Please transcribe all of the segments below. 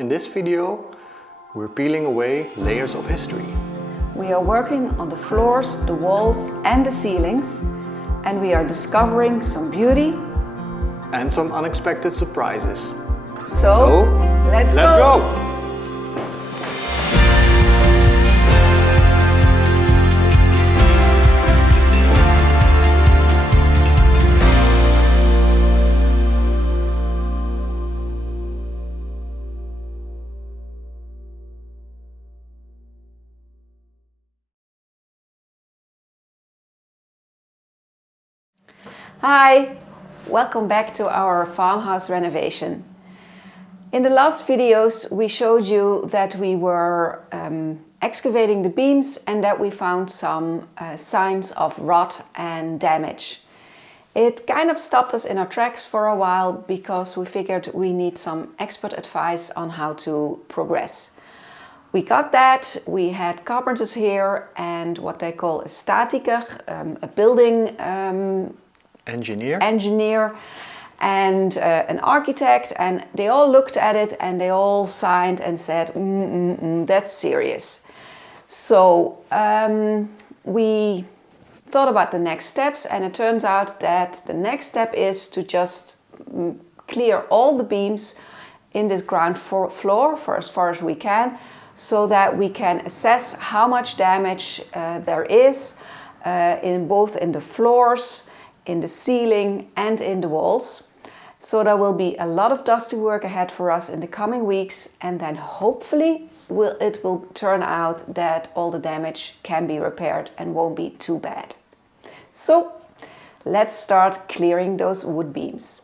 In this video, we're peeling away layers of history. We are working on the floors, the walls and the ceilings, and we are discovering some beauty And some unexpected surprises. So let's go! Hi, welcome back to our farmhouse renovation. In the last videos we showed you that we were excavating the beams and that we found some signs of rot and damage. It kind of stopped us in our tracks for a while because we figured we need some expert advice on how to progress. We got that, we had carpenters here and what they call a statiker, a building engineer and an architect, and they all looked at it and they all signed and said, that's serious. So we thought about the next steps, and it turns out that the next step is to just clear all the beams in this ground floor for as far as we can, so that we can assess how much damage there is both in the floors, in the ceiling and in the walls. So there will be a lot of dusty work ahead for us in the coming weeks, and then hopefully it will turn out that all the damage can be repaired and won't be too bad. So let's start clearing those wood beams.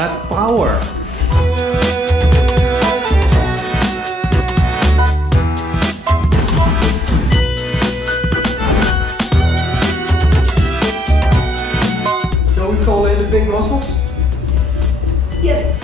that power? Shall we call in the big muscles? Yes.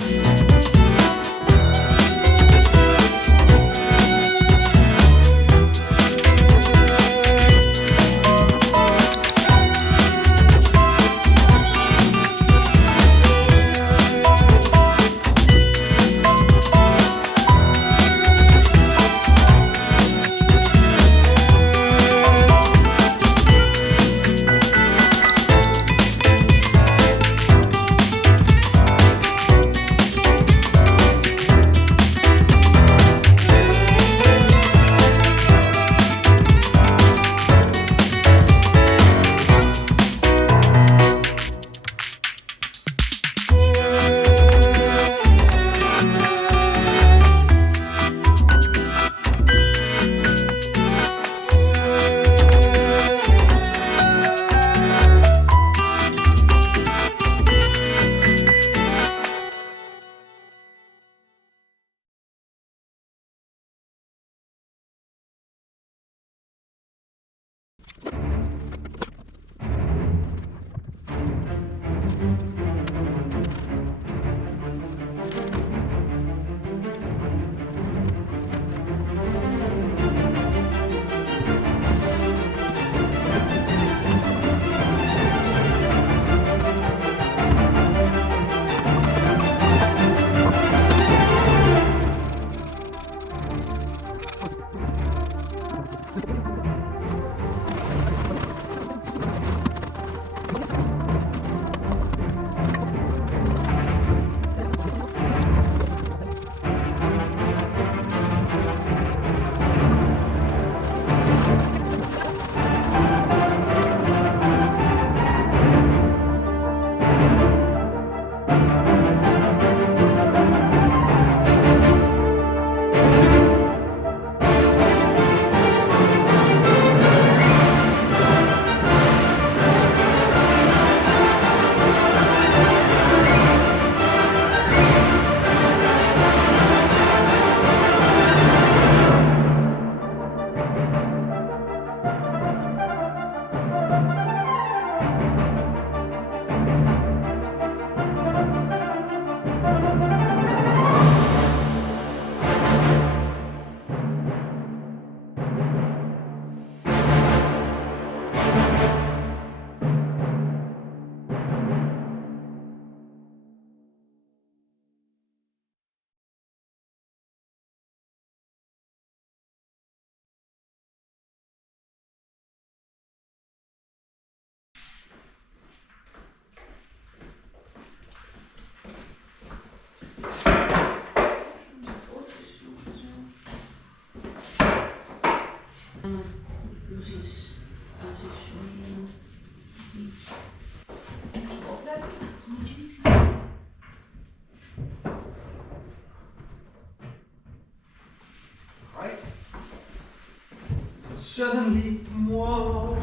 Suddenly, more.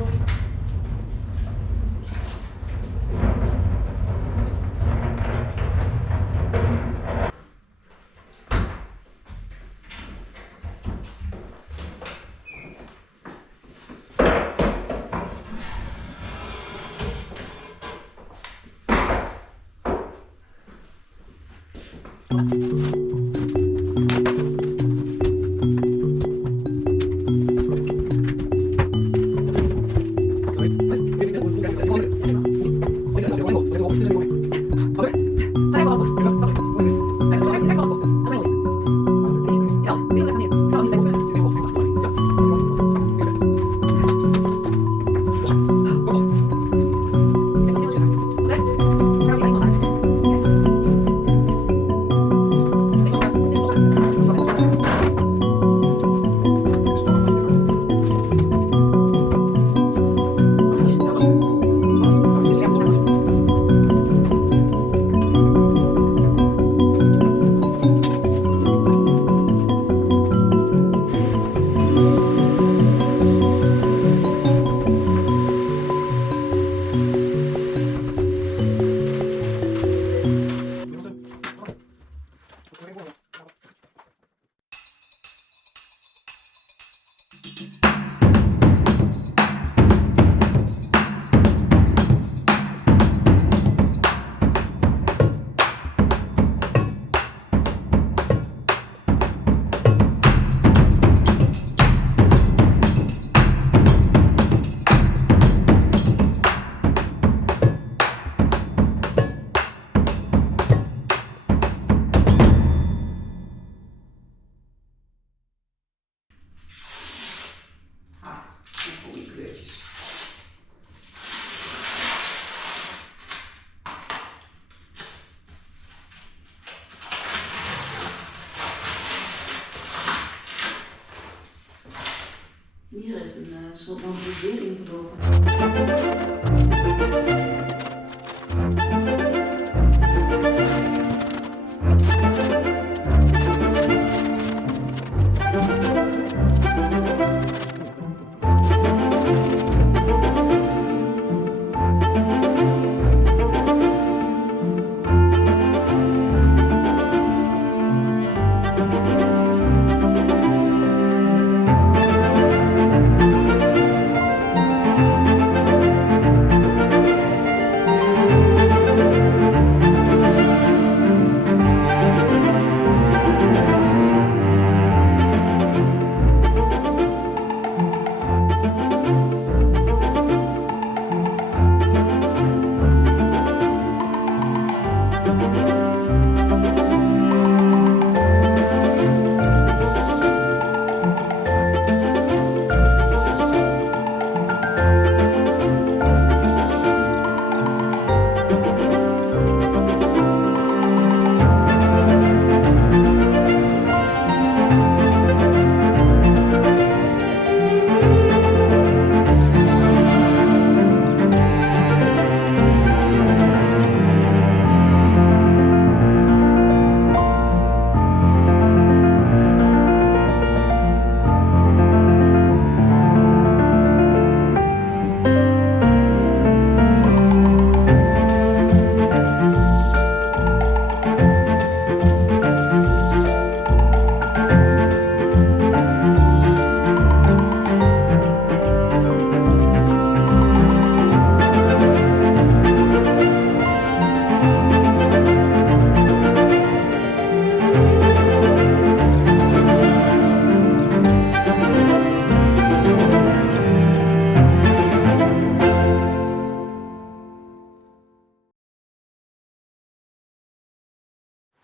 slot nog een deur ingebroken.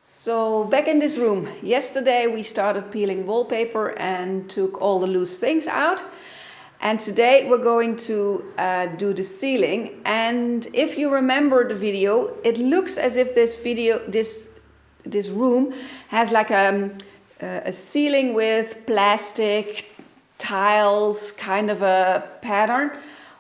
So back in this room, yesterday we started peeling wallpaper and took all the loose things out. And today we're going to do the ceiling. And if you remember the video, it looks as if this room has like a ceiling with plastic tiles, kind of a pattern.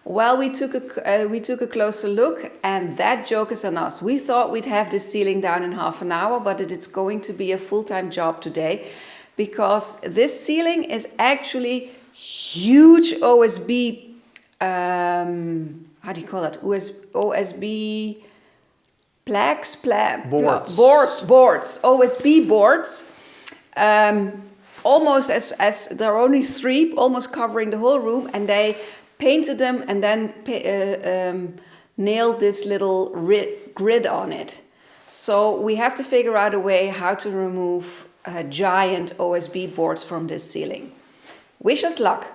Well, we took a closer look, and that joke is on us. We thought we'd have this ceiling down in half an hour, but it's going to be a full-time job today, because this ceiling is actually huge OSB, how do you call that? OSB plaques, boards, OSB boards. Almost as there are only 3, almost covering the whole room, and they painted them and then nailed this little grid on it. So we have to figure out a way how to remove giant OSB boards from this ceiling. Wish us luck!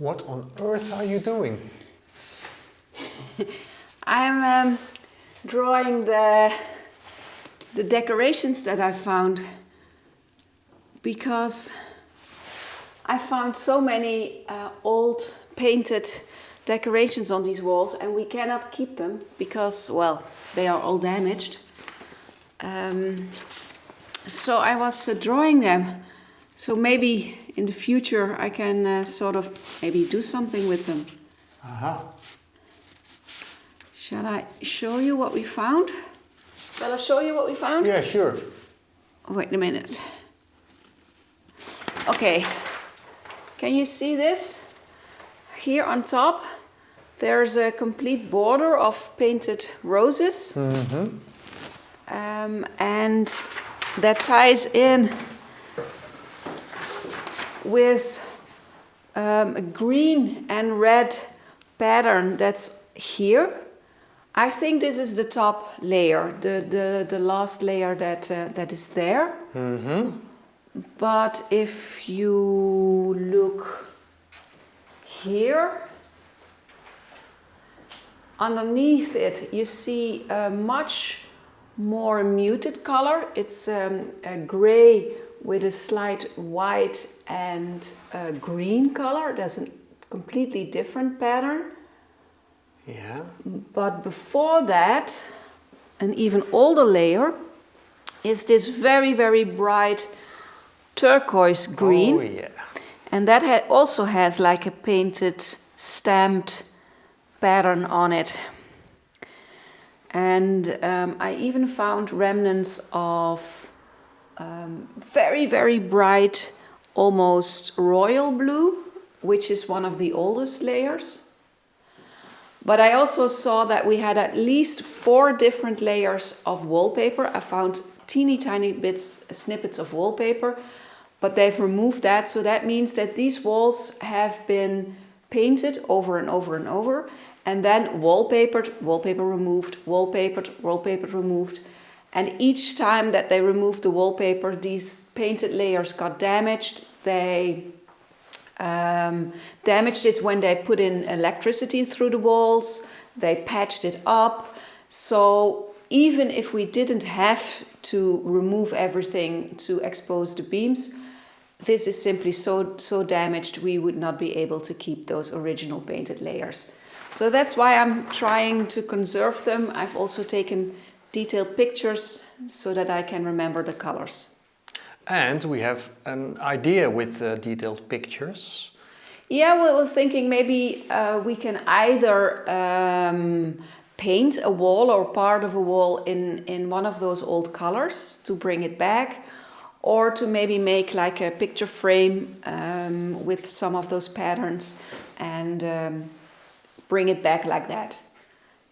What on earth are you doing? I'm drawing the decorations that I found, because I found so many old painted decorations on these walls, and we cannot keep them because, well, they are all damaged. So I was drawing them. So maybe in the future I can sort of maybe do something with them. Aha. Shall I show you what we found? Shall I show you what we found? Yeah, sure. Wait a minute. Okay. Can you see this? Here on top, there's a complete border of painted roses. Mm-hmm. And that ties in with a green and red pattern that's here. I think this is the top layer, the last layer that is there. Mm-hmm. But if you look here, underneath it, you see a much more muted color. It's a gray with a slight white and green color. That's a completely different pattern. Yeah. But before that, an even older layer is this very, very bright turquoise green. Oh, yeah. And that also has like a painted, stamped pattern on it. And I even found remnants of very, very bright, almost royal blue, which is one of the oldest layers. But I also saw that we had at least 4 different layers of wallpaper. I found teeny tiny snippets of wallpaper, but they've removed that. So that means that these walls have been painted over and over and over, and then wallpapered, wallpaper removed, wallpapered, wallpapered, removed. And each time that they removed the wallpaper, these painted layers got damaged. They damaged it when they put in electricity through the walls. They patched it up. So even if we didn't have to remove everything to expose the beams, this is simply so damaged we would not be able to keep those original painted layers. So that's why I'm trying to conserve them. I've also taken detailed pictures so that I can remember the colors. And we have an idea with detailed pictures. Yeah, we were thinking maybe we can either paint a wall or part of a wall in one of those old colors to bring it back, or to maybe make like a picture frame with some of those patterns and bring it back like that.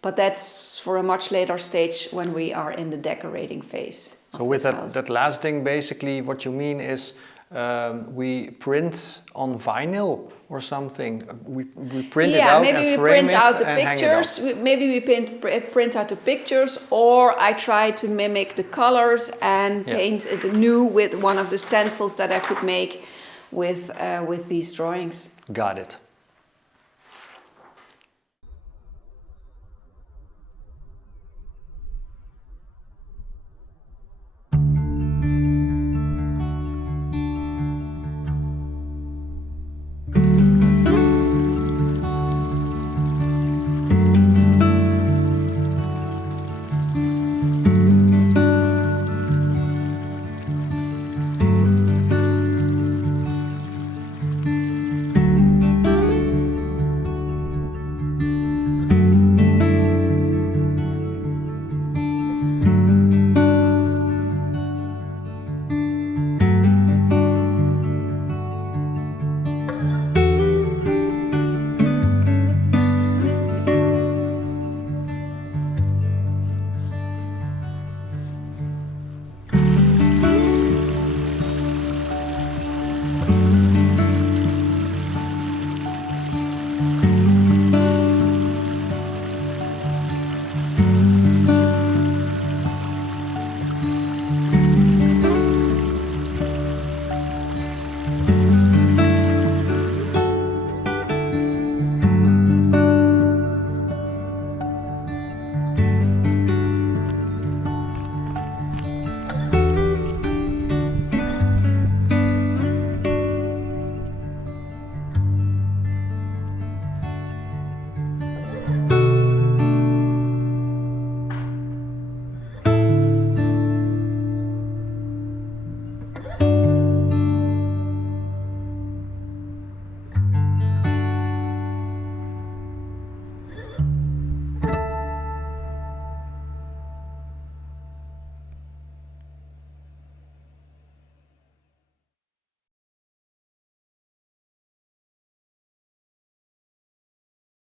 But that's for a much later stage when we are in the decorating phase. So with that last thing, basically what you mean is we print on vinyl or something. We print it out and frame it. Yeah, maybe we print out the pictures. Maybe we print out the pictures, or I try to mimic the colors and paint it anew with one of the stencils that I could make with these drawings. Got it.